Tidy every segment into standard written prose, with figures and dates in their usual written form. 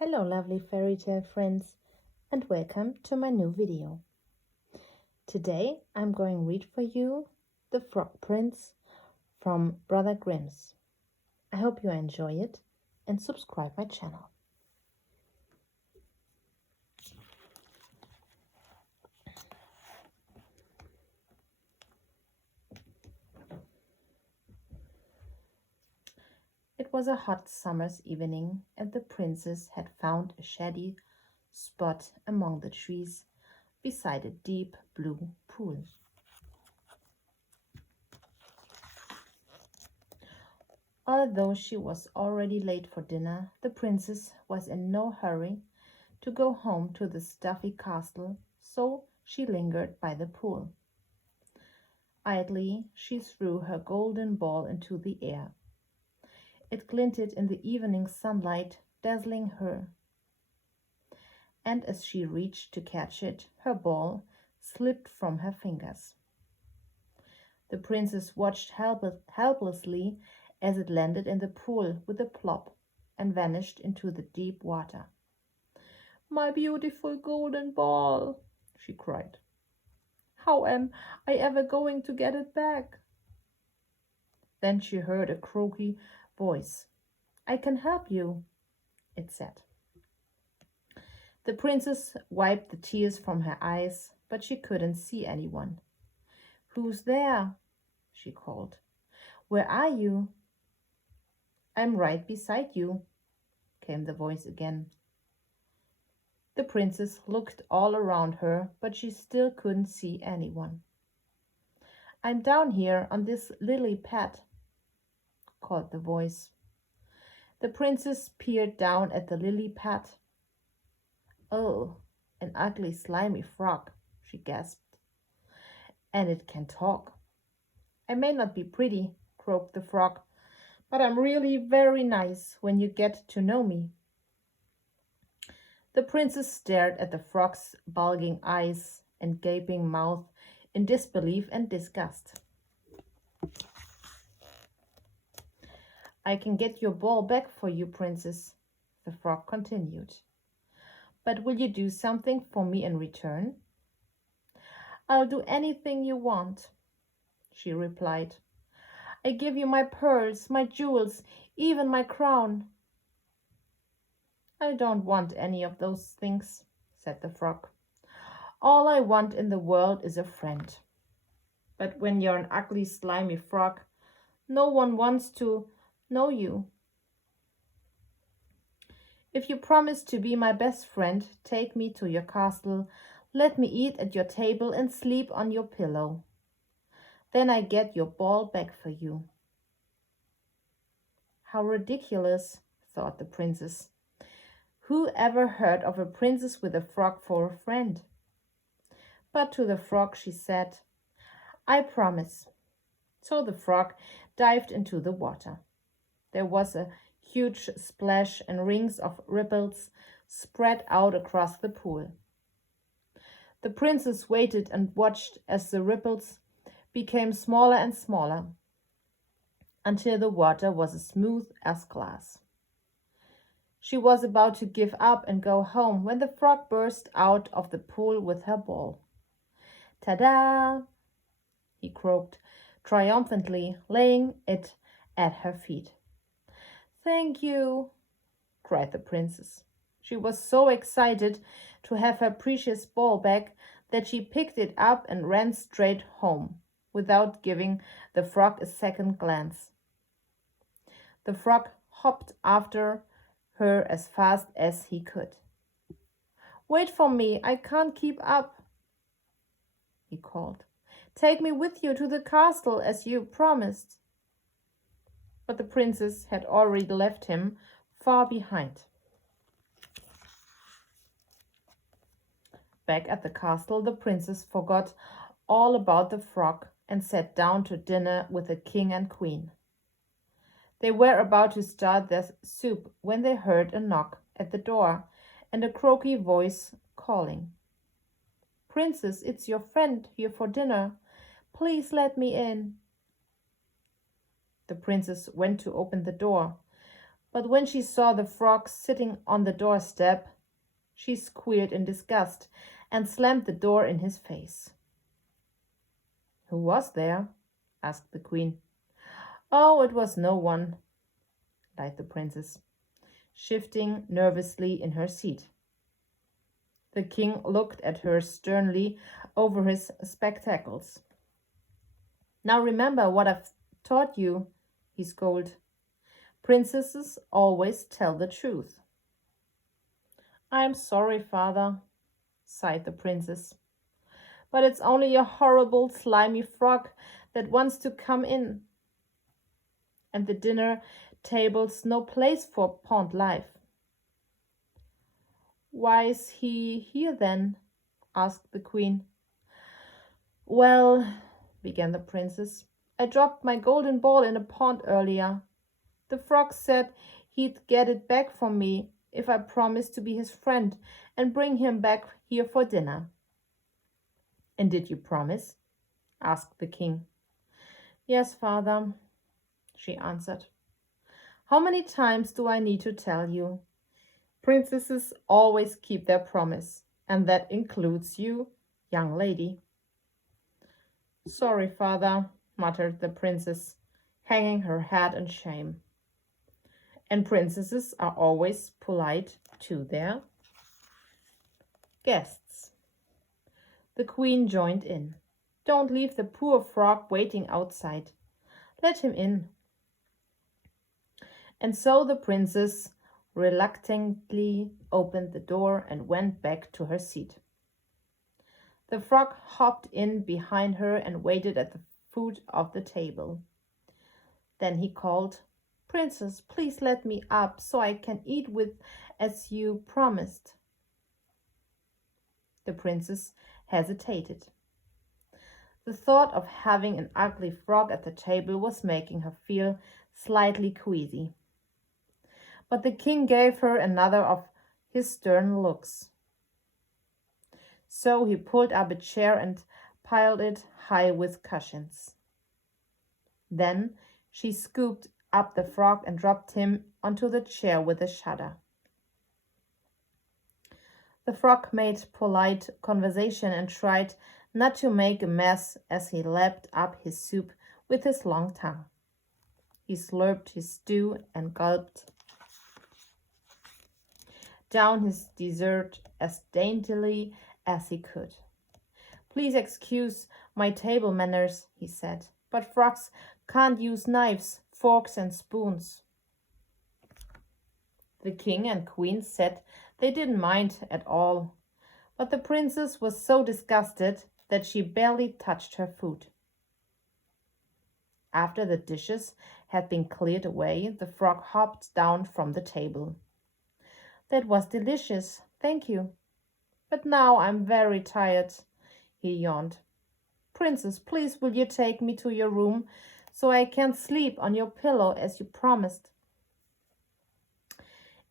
Hello lovely fairy tale friends and welcome to my new video. Today I'm going to read for you The Frog Prince from Brother Grimm's. I hope you enjoy it and subscribe my channel. It was a hot summer's evening and the princess had found a shady spot among the trees beside a deep blue pool. Although she was already late for dinner, the princess was in no hurry to go home to the stuffy castle, so she lingered by the pool. Idly she threw her golden ball into the air. It glinted in the evening sunlight, dazzling her. And as she reached to catch it, her ball slipped from her fingers. The princess watched helplessly as it landed in the pool with a plop and vanished into the deep water. "My beautiful golden ball!" she cried. "How am I ever going to get it back?" Then she heard a croaky voice. "I can help you," it said. The princess wiped the tears from her eyes, but she couldn't see anyone. "Who's there?" she called. "Where are you?" "I'm right beside you," came the voice again. The princess looked all around her, but she still couldn't see anyone. "I'm down here on this lily pad," called the voice. The princess peered down at the lily pad. "Oh, an ugly slimy frog," she gasped. "And it can talk." "I may not be pretty," croaked the frog, "but I'm really very nice when you get to know me." The princess stared at the frog's bulging eyes and gaping mouth in disbelief and disgust. "I can get your ball back for you, princess," the frog continued. "But will you do something for me in return?" "I'll do anything you want," she replied. "I give you my pearls, my jewels, even my crown." "I don't want any of those things," said the frog. "All I want in the world is a friend. But when you're an ugly, slimy frog, no one wants to know you. If you promise to be my best friend, take me to your castle, let me eat at your table and sleep on your pillow. Then I get your ball back for you." How ridiculous, thought the princess. Who ever heard of a princess with a frog for a friend? But to the frog she said, "I promise." So the frog dived into the water. There was a huge splash and rings of ripples spread out across the pool. The princess waited and watched as the ripples became smaller and smaller, until the water was as smooth as glass. She was about to give up and go home when the frog burst out of the pool with her ball. "Ta-da!" he croaked triumphantly, laying it at her feet. "Thank you!" cried the princess. She was so excited to have her precious ball back that she picked it up and ran straight home, without giving the frog a second glance. The frog hopped after her as fast as he could. "Wait for me, I can't keep up," he called. "Take me with you to the castle as you promised." But the princess had already left him far behind. Back at the castle, the princess forgot all about the frog and sat down to dinner with the king and queen. They were about to start their soup when they heard a knock at the door and a croaky voice calling. "Princess, it's your friend here for dinner. Please let me in." The princess went to open the door, But when she saw the frog sitting on the doorstep, she squealed in disgust and slammed the door in his face. "Who was there?" asked the queen. "Oh, it was no one," lied the princess, shifting nervously in her seat. The king looked at her sternly over his spectacles. "Now remember what I've taught you," he scolded. "Princesses always tell the truth." "I'm sorry, father," sighed the princess. "But it's only a horrible, slimy frog that wants to come in. And the dinner table's no place for pond life." "Why's he here then?" asked the queen. "Well," began the princess, "I dropped my golden ball in a pond earlier. The frog said he'd get it back for me if I promised to be his friend and bring him back here for dinner." "And did you promise?" asked the king. "Yes, father," she answered. "How many times do I need to tell you? Princesses always keep their promise, and that includes you, young lady." "Sorry, father," muttered the princess, hanging her head in shame. And princesses are always polite to their guests. The queen joined in. "Don't leave the poor frog waiting outside. Let him in." And so the princess reluctantly opened the door and went back to her seat. The frog hopped in behind her and waited at the foot of the table. Then he called, "Princess, please let me up so I can eat with as you promised." The princess hesitated. The thought of having an ugly frog at the table was making her feel slightly queasy. But the king gave her another of his stern looks. So he pulled up a chair and piled it high with cushions. Then she scooped up the frog and dropped him onto the chair with a shudder. The frog made polite conversation and tried not to make a mess as he lapped up his soup with his long tongue. He slurped his stew and gulped down his dessert as daintily as he could. "Please excuse my table manners," he said, "but frogs can't use knives, forks, and spoons." The king and queen said they didn't mind at all, but the princess was so disgusted that she barely touched her food. After the dishes had been cleared away, the frog hopped down from the table. "That was delicious, thank you. But now I'm very tired," he yawned. "Princess, please will you take me to your room so I can sleep on your pillow as you promised?"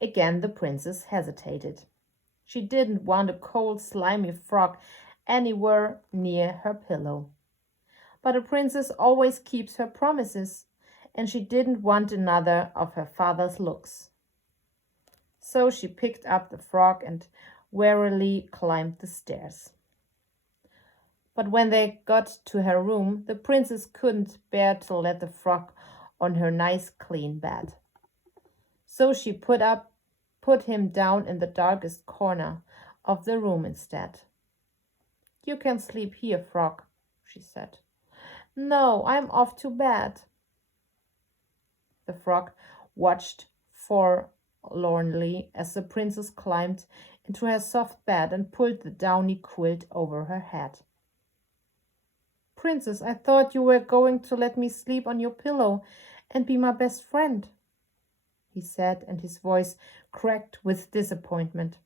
Again the princess hesitated. She didn't want a cold, slimy frog anywhere near her pillow. But a princess always keeps her promises, and she didn't want another of her father's looks. So she picked up the frog and wearily climbed the stairs. But when they got to her room, the princess couldn't bear to let the frog on her nice clean bed. So she put him down in the darkest corner of the room instead. "You can sleep here, frog," she said. "No, I'm off to bed." The frog watched forlornly as the princess climbed into her soft bed and pulled the downy quilt over her head. "Princess, I thought you were going to let me sleep on your pillow and be my best friend," he said, and his voice cracked with disappointment.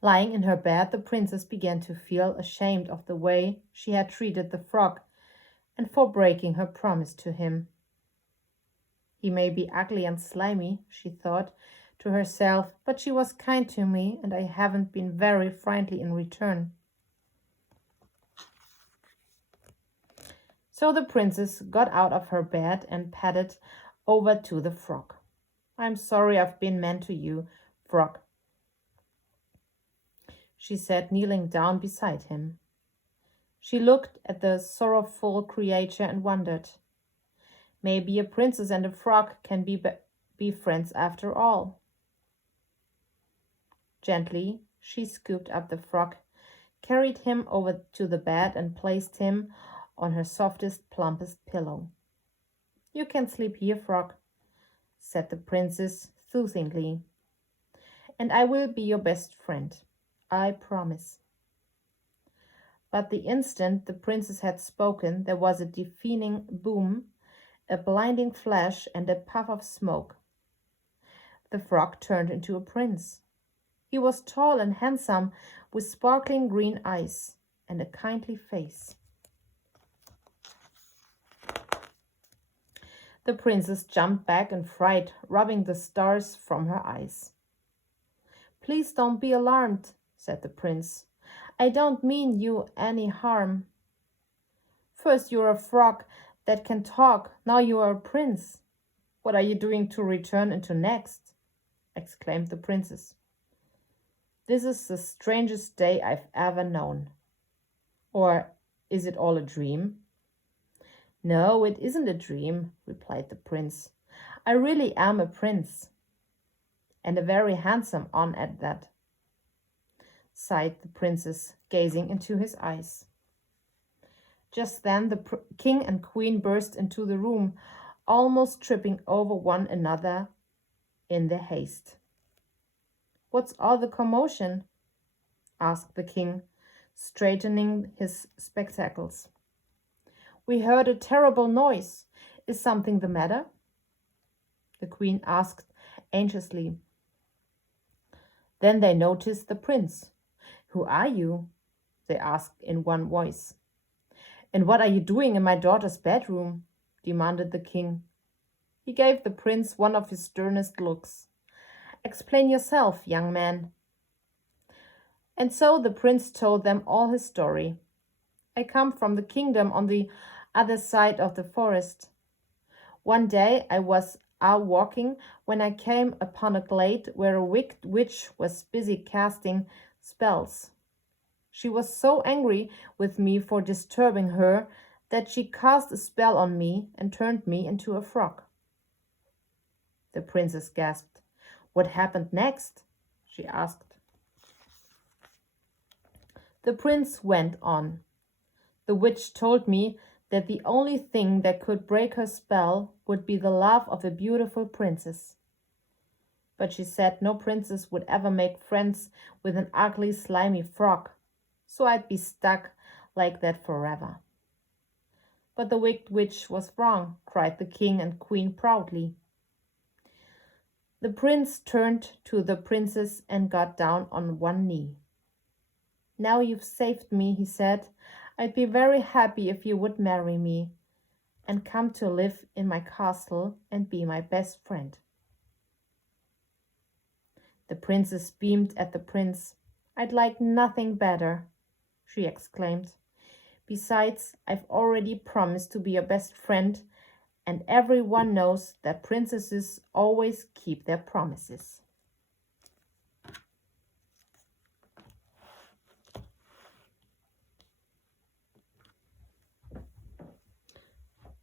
Lying in her bed, the princess began to feel ashamed of the way she had treated the frog and for breaking her promise to him. "He may be ugly and slimy," she thought to herself, "but she was kind to me, and I haven't been very friendly in return." So the princess got out of her bed and padded over to the frog. "I'm sorry I've been mean to you, frog," she said, kneeling down beside him. She looked at the sorrowful creature and wondered. Maybe a princess and a frog can be friends after all. Gently, she scooped up the frog, carried him over to the bed, and placed him on her softest, plumpest pillow. "You can sleep here, frog," said the princess soothingly, "and I will be your best friend. I promise." But the instant the princess had spoken, there was a deafening boom, a blinding flash, and a puff of smoke. The frog turned into a prince. He was tall and handsome, with sparkling green eyes and a kindly face. The princess jumped back in fright, rubbing the stars from her eyes. "Please don't be alarmed," said the prince. "I don't mean you any harm. First you're a frog that can talk, now you are a prince. What are you doing to return into next?" exclaimed the princess. "This is the strangest day I've ever known. Or is it all a dream?" "No, it isn't a dream," replied the prince. "I really am a prince, and a very handsome one at that," sighed the princess, gazing into his eyes. Just then the king and queen burst into the room, almost tripping over one another in their haste. "What's all the commotion?" asked the king, straightening his spectacles. "We heard a terrible noise. Is something the matter?" the queen asked anxiously. Then they noticed the prince. "Who are you?" they asked in one voice. "And what are you doing in my daughter's bedroom?" demanded the king. He gave the prince one of his sternest looks. "Explain yourself, young man." And so the prince told them all his story. "I come from the kingdom on the other side of the forest. One day I was out walking when I came upon a glade where a wicked witch was busy casting spells. She was so angry with me for disturbing her that she cast a spell on me and turned me into a frog." The princess gasped. "What happened next?" she asked. The prince went on. "The witch told me that the only thing that could break her spell would be the love of a beautiful princess. But she said no princess would ever make friends with an ugly, slimy frog, so I'd be stuck like that forever." "But the wicked witch was wrong," cried the king and queen proudly. The prince turned to the princess and got down on one knee. "Now you've saved me," he said. "I'd be very happy if you would marry me and come to live in my castle and be my best friend." The princess beamed at the prince. "I'd like nothing better," she exclaimed. "Besides, I've already promised to be your best friend, and everyone knows that princesses always keep their promises."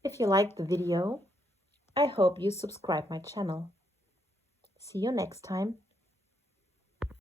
If you liked the video, I hope you subscribe my channel. See you next time.